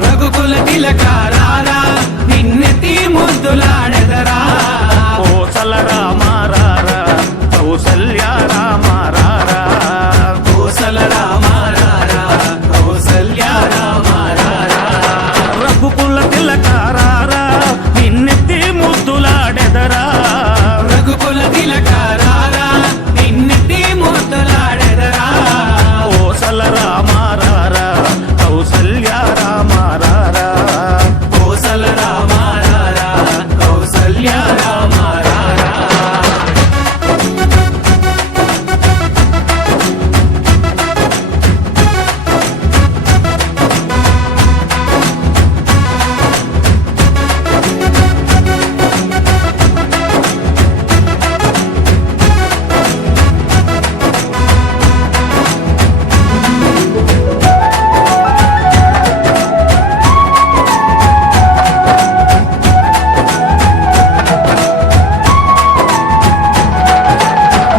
రఘుకుల తిలకారారా నిన్నెత్తి ముద్దులాడెదరా కోసల రామారారా కౌసల్య రామారారా కోసల రామారారా కౌసల్య రామారారా రఘుకుల తిలకారారా నిన్నెత్తి ముద్దులాడెదరా రఘుకుల తిలకారారా నిన్నెత్తి ముద్దులాడెదరా కోసల రామారారా కౌసల్య రామారారా కోసల రామారారా కౌసల్య రామారారా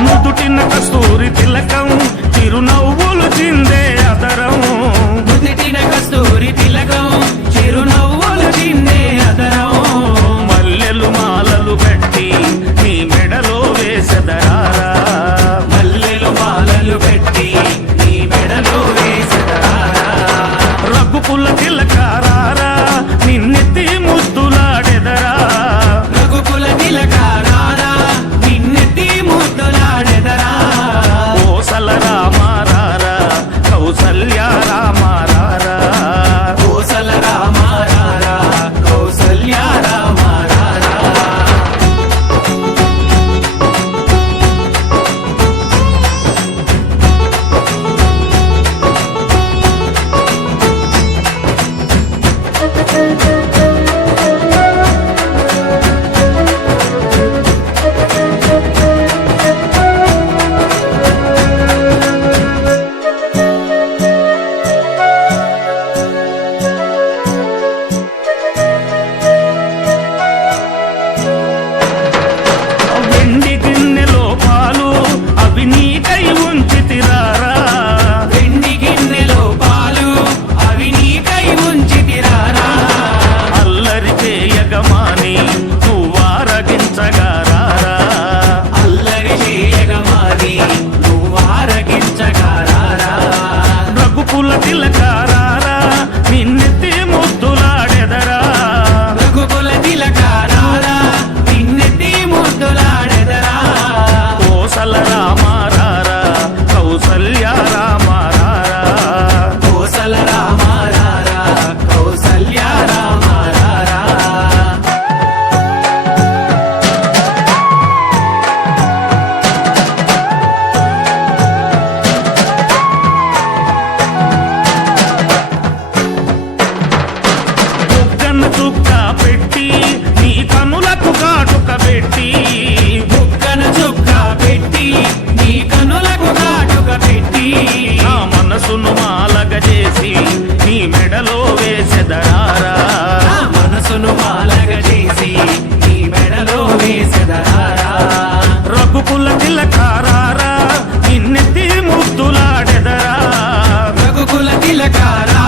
నుదుటిన కస్తూరి తిలకం చిరునవ్వులు చిందే అదరం నుదిటిన కస్తూరి తిలకం చిరునవ్వులు చిందే అదరం మల్లెలు మాలలు పెట్టి నీ మెడలో వేసెదరారా మల్లెలు మాలలు పెట్టి నీ మెడలో వేసెదరారా రఘుకుల తిలకారారా నిన్నెత్తి ముద్దులాడెదరా రఘుకుల తిలకారారా నిన్నెత్తి ముద్దులాడెదరా కోసల రామారారా కౌసల్య రామారారా కోసల రామారారా కౌసల్య రామారారా వెండి గిన్నెలో పాలు అవి నీకై ఉంచితిరారా వెండి గిన్నెలో పాలు అవి నీకై ఉంచితిరారా అల్లరి చేయగమాని నువ్వారగించగారారా అల్లరి చేయగమాని నువ్వారగించగారారా రఘుకుల తిలకారారా నిన్నెత్తి ముద్దులాడెదరా రఘుకుల తిలకారారా నిన్నెత్తి ముద్దులాడెదరా కోసల రామారారా కౌసల్య రామారారా కోసల రామారారా కౌసల్య రామారారా బుగ్గన చుక్క పెట్టి నీ కనులకు కాటుక పెట్టి బుగ్గన చుక్క పెట్టి నీ కనులకు కాటుక పెట్టి నా మనసును మాలగ చేసి నీ మెడలో వేసెదరారా నా మనసును మాలగ చేసి నీ మెడలో వేసెదరారా రఘుకుల తిలకారా